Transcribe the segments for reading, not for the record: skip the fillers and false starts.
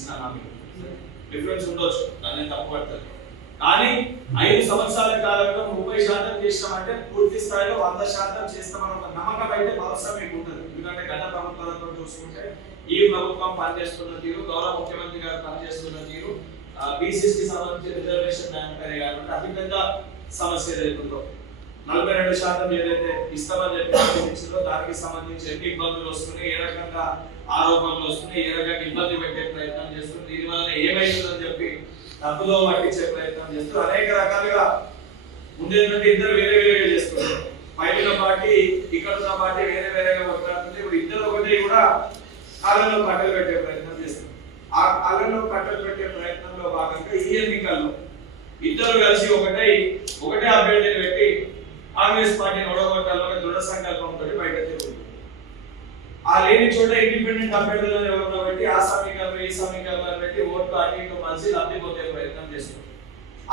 ఇచ్చిన హామీ డిఫరెన్స్ ఉండొచ్చు, దాన్ని తప్పుపడతారు. కానీ 5 సంవత్సరాల కాలంలో 30% చేసినామంటే పూర్తి స్థాయిలో 100% చేస్తామన్న ఒక నమ్మకం అయితే భరోసా మీకు ఉంటుంది. ఎందుకంటే గత ప్రభుత్వాలతో చూసుకుంటే ఈ ప్రభుత్వం పనిచేస్తున్న తీరు, గౌరవ ముఖ్యమంత్రి గారు పనిచేస్తున్న తీరు, బీసీస్ కి సంబంధించి రిజర్వేషన్ న్యాయపరి కాబట్టి అతిపెద్ద సమస్య ఏదైతుందో 42% ఏదైతే ఇస్తామని చెప్పి దానికి సంబంధించి ఎన్ని ఇబ్బందులు వస్తున్నాయి, ఏ రకంగా ఆరోపణలు వస్తున్నాయి, ఏ రకంగా ఇబ్బంది పెట్టే ప్రయత్నం చేస్తుంది, దీనివల్ల ఏమైతుందని చెప్పి తప్పుదో పట్టించే ప్రయత్నం చేస్తూ అనేక రకాలుగా ముందేంటంటే ఇద్దరు వేరే వేరేగా చేస్తున్నారు. పైన పార్టీ ఇక్కడ ఉన్న పార్టీ వేరే వేరేగా కొట్లాడుతుంది. ఇప్పుడు ఇద్దరు ఒకటి కూడా కాలంలో కట్టలు పెట్టే ప్రయత్నం చేస్తారు. ఆ కాలంలో కట్టలు పెట్టే ప్రయత్నంలో భాగంగా ఈ ఎన్నికల్లో ఇద్దరు కలిసి ఒకటే అభ్యర్థిని పెట్టి కాంగ్రెస్ పార్టీని ఓడగొట్టాలని దృఢ సంకల్పంతో బయట తిరుగుతుంది. ఆ లేని చోట ఇండిపెండెంట్ అభ్యర్థులను ఎవరిలో పెట్టి ఆ సమీకరణలు ఈ సమీకరణలు పెట్టి ఓట్లు అటు ఇటు మలిసి లబ్ధిపోతే ప్రయత్నం చేస్తుంది.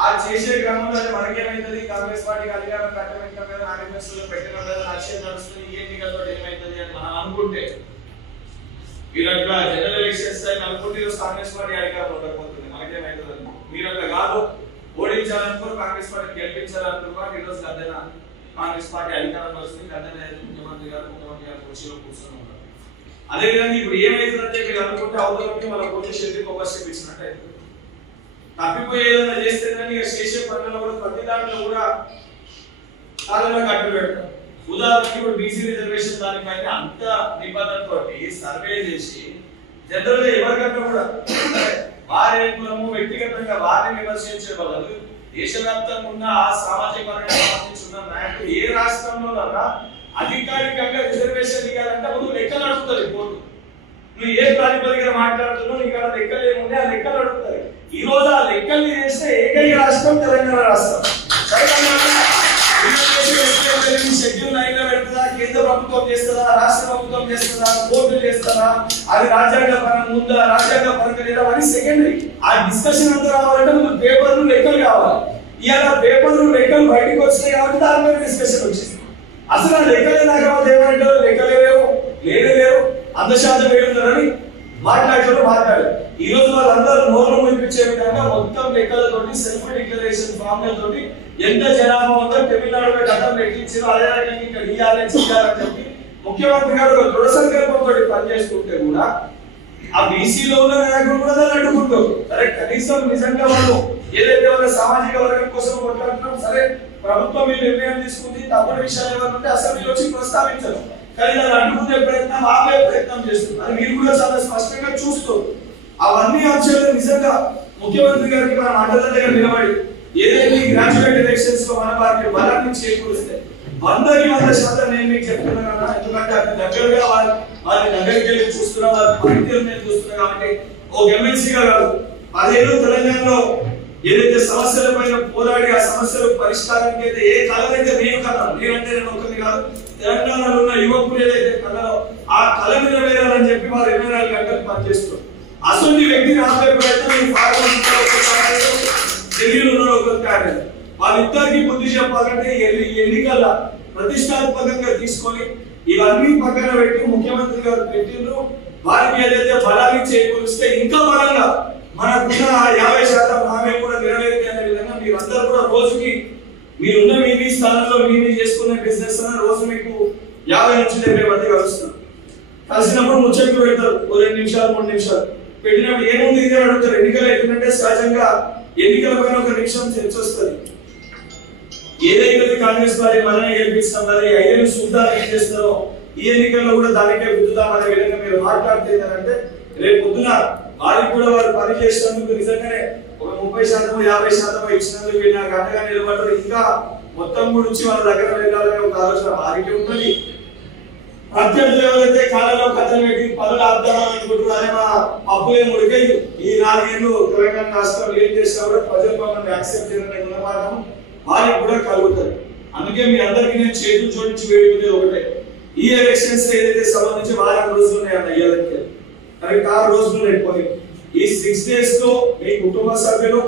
ఆ చేసే క్రమంలో మనకేమైతుంది, కాంగ్రెస్ పార్టీకి అధికారం కట్టబెట్టిన మీద మేనిఫెస్టోలో పెట్టిన మీద లక్ష్యం నడుస్తుంది, ఈ ఎన్నికలతో ఏమైతుంది అని మనం అనుకుంటే మీరు అట్లా జనరల్ ఎలక్షన్స్ టైం అనుకుంటే కాంగ్రెస్ పార్టీ అధికారం ఉండకపోతుంది. మనకేమైతుంది మీరు అట్లా కాదు, ఓడించాలనుకో కాంగ్రెస్ పార్టీ గెలిపించాలనుకో ఈరోజు గద్దెన కాంగ్రెస్ పార్టీ అధికారంలో వస్తుంది. గద్దెన ముఖ్యమంత్రి గారు కుర్చీలో కూర్చొని ఉంటారు. అదేవిధంగా ఇప్పుడు ఏమైతుందంటే మీరు అనుకుంటే అవతలకి మన పోలీస్ షెడ్యూల్ ఒక స్టెప్ ఇచ్చినట్టు తప్పిపోయి ఏదైనా చేస్తే చేసే పనుల్లో కూడా ప్రతి దాంట్లో కూడా కాలంలో కట్టు పెడతాం. ఉదాహరణకి ఇప్పుడు బీసీ రిజర్వేషన్ దానిపైన అంత నిబంధనతో సర్వే చేసి జనరల్ గా ఎవరికన్నా కూడా వారి కులము వ్యక్తిగతంగా వారిని విమర్శించే వాళ్ళు దేశవ్యాప్తంగా ఉన్న ఆ సామాజిక వర్గానికి సంబంధించిన నాయకులు ఏ రాష్ట్రంలోనన్నా అధికారికంగా రిజర్వేషన్ ఇవ్వాలంటే ముందు లెక్కలు అడుగుతారు. కోర్టు నువ్వు ఏ ప్రాతిపదికన మాట్లాడుతున్నావు, నీకు అక్కడ లెక్కలు ఏముంది ఆ లెక్కలు అడుగుతారు. ఈ రోజు ఆ లెక్కలు చేస్తే ఏకైక రాష్ట్రం తెలంగాణ రాష్ట్రం. షెడ్యూల్ 9 లో పెడుతుందా, కేంద్ర ప్రభుత్వం చేస్తుందా, రాష్ట్ర ప్రభుత్వం చేస్తుందా, కోర్టులు చేస్తుందా, అది రాజ్యాంగ పరంగా ఉందా, రాజ్యాంగ పరంగా లేదా అని సెకండరీ. ఆ డిస్కషన్ అంతా రావాలంటే ముందు పేపర్లు లెక్కలు కావాలి. ఇవాళ పేపర్లు లెక్కలు బయటకు వచ్చినాయి కాబట్టి దాని మీద డిస్కషన్ వచ్చింది. అసలు ఆ లెక్కలే నాకు రావాలి ఏమంటారు, లెక్కలే లేవు అందశాతం ఏడున్నారని మాట్లాడారు. ఈ రోజు వాళ్ళందరూ నోరు మునిపించే విధంగా మొత్తం లెక్కలతోటి సెల్ఫ్ డిక్లరేషన్ ఫామ్లతోటి ఎంత జనాభా ఉందో తమిళనాడులో గతం లెక్కించారు. అదే రకంగా ఇంకా ఇయ్యాలని చేయాలని చెప్పి ముఖ్యమంత్రి గారు ఒక దృఢ సంకల్పంతో పనిచేస్తుంటే కూడా ఆ బీసీలో ఉన్న నాయకులు కూడా దాన్ని అడ్డుకుంటారు. సరే కనీసం నిజంగా వాళ్ళు ఏదైతే వాళ్ళ సామాజిక వర్గం కోసం కొట్లాడుతున్నాం, సరే ప్రభుత్వం ఈ నిర్ణయం తీసుకుంది, తప్పుడు విషయాలు ఏమంటే అసెంబ్లీలో వచ్చి ప్రస్తావించరు. కానీ దాన్ని అడ్డుకునే ప్రయత్నం ఆపే ప్రయత్నం చేస్తుంది. అది మీరు కూడా చాలా స్పష్టంగా చూస్తూ అవన్నీ అంశాలు నిజంగా ముఖ్యమంత్రి గారికి మనం అండదండగా నిలబడి ఏదైతే గ్రాడ్యుయేట్ ఎలక్షన్స్ లో మన వారికి బలాన్ని చేకూరిస్తే 100% నేను మీకు చెప్తున్నాను. ఎందుకంటే అది దగ్గరగా వారి దగ్గరికి వెళ్ళి చూస్తున్నా, వారి పనితీరు నేను చూస్తున్నా కాబట్టి ఒక ఎమ్మెల్సీగా కాదు 10 ఏళ్ళు తెలంగాణలో ఏదైతే సమస్యల పైన పోరాడి ఆ సమస్యల పరిష్కారానికి అయితే ఏ కళనైతే నేను కన్నాను, నేనంటే నేను ఒకటి కాదు, తెలంగాణలో ఉన్న యువకులు ఏదైతే కళలో ఆ కళ నెరవేరాలని చెప్పి వారు 24 గంటలు పనిచేస్తున్నారు. అసలు వ్యక్తిని ఆపే ప్రయత్నం ఢిల్లీలో వాళ్ళిద్దరికి బుద్ధి చెప్పాలంటే ఎన్నికల ప్రతిష్టాత్మకంగా తీసుకొని ఇవన్నీ పక్కన పెట్టి ముఖ్యమంత్రి గారు పెట్టిండ్రు. వారికి ఏదైతే బలాన్ని చేకూరిస్తే ఇంకా బలంగా మనకున్న 50% హామీ కూడా నెరవేరుతాయి అనే విధంగా మీరందరూ కూడా రోజుకి మీరున్న మీ స్థానంలో మీరు చేసుకున్న బిజినెస్ రోజు మీకు 50 నుంచి 70 మంది కలుస్తున్నారు. కలిసినప్పుడు ముచ్చట్లు పెడతారు, 2 నిమిషాలు 3 నిమిషాలు పెట్టినప్పుడు ఏముంది ఇదే అడుగుతారు. ఎన్నికలు ఎట్లంటే సహజంగా ఎన్నికల పైన ఒక నిమిషం చర్చ వస్తుంది. ఏదైతే కాంగ్రెస్ పార్టీ మనల్ని గెలిపిస్తాం మరి 5 ఏళ్ళు చూద్దాం ఏం చేస్తారో ఈ ఎన్నికల్లో కూడా దానికే గుద్దుదాం అనే విధంగా మీరు మాట్లాడితే ఏంటంటే రేపు పొద్దున వారికి కూడా వారు పని చేసినందుకు నిజంగానే ఒక 30% 50% ఇచ్చినందుకు వీళ్ళు నాకు అండగా నిలబడ్డారు. ఇంకా మొత్తం కూడా వచ్చి వాళ్ళ దగ్గర వెళ్ళాలనే ఒక ఆలోచన వారికి ఉంటుంది. ప్రత్యర్థులు ఎవరైతే కాలంలో కథలు పెట్టి పనులు ఆపుదామని అనుకుంటున్నారే మా అప్పులే ముడికై ఈ 4 ఏళ్ళు తెలంగాణ రాష్ట్రం ఏం చేసినా కూడా ప్రజలు మమ్మల్ని యాక్సెప్ట్ చేయాలనే గుణపాఠం వారికి కూడా కలుగుతుంది. అందుకే మీ అందరికీ నేను చేతులు జోడించి వేడుకునేది ఒకటే, ఈ ఎలక్షన్స్ ఏదైతే సంబంధించి 4 రోజులు ఉన్నాయన్న ఇయ్యాలంటే కరెక్ట్ 6 రోజులు అయిపోయి ఈ 6 days లో మీ కుటుంబ సభ్యులు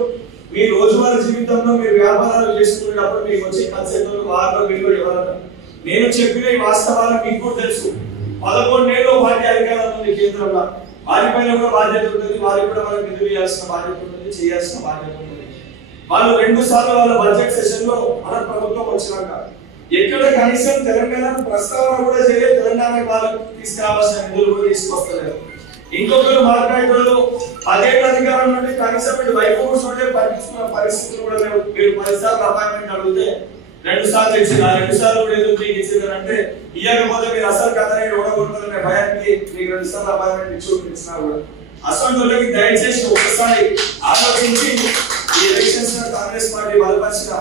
మీ రోజువారీ జీవితంలో మీరు వ్యాపారాలు చేసుకునేటప్పుడు మీకు వచ్చే ఖర్చులు వారిలో మీరు ఎవరన్నా నేను చెప్పిన ఈ వాస్తవాలు మీకు కూడా తెలుసు. 11 ఏళ్ళు పార్టీ అధికారం ఉంది కేంద్రంలో, వారిపైన కూడా బాధ్యత ఉంటుంది, వారికి కూడా మనకు నిధులు ఇవ్వాల్సిన బాధ్యత ఉంటుంది, చేయాల్సిన బాధ్యత ఉంటుంది. వాళ్ళు 2 సార్లు వాళ్ళ బడ్జెట్ సెషన్ లో మన ప్రభుత్వం వచ్చినాక ఎక్కడ కనీసం తెలంగాణ ప్రస్తావన కూడా చేయలేదు, తెలంగాణ వాళ్ళకి తీసుకురావాల్సిన నిధులు కూడా తీసుకొస్తలేదు. ఇంకొకరు మాట్లాడేటోళ్ళు 10 ఏళ్ల అధికారం నుండి కనీసం మీరు వైఫోర్స్ ఉంటే పట్టించుకున్న పరిస్థితులు కూడా లేవు. మీరు 10 సార్లు అపాయింట్మెంట్ అడిగితే 2 సార్లు ఇచ్చింది, ఆ 2 సార్లు కూడా ఎందుకు మీకు ఇచ్చిందంటే ఇవ్వకపోతే మీరు అసలు కథని ఓడగొడుతుందనే భయానికి మీకు 2 సార్లు అపాయింట్మెంట్ ఇచ్చినా కూడా అసలు దయచేసి ఒకసారి ఆలోచించి ఈ ఎలక్షన్స్ కాంగ్రెస్ పార్టీ బలపరిచిన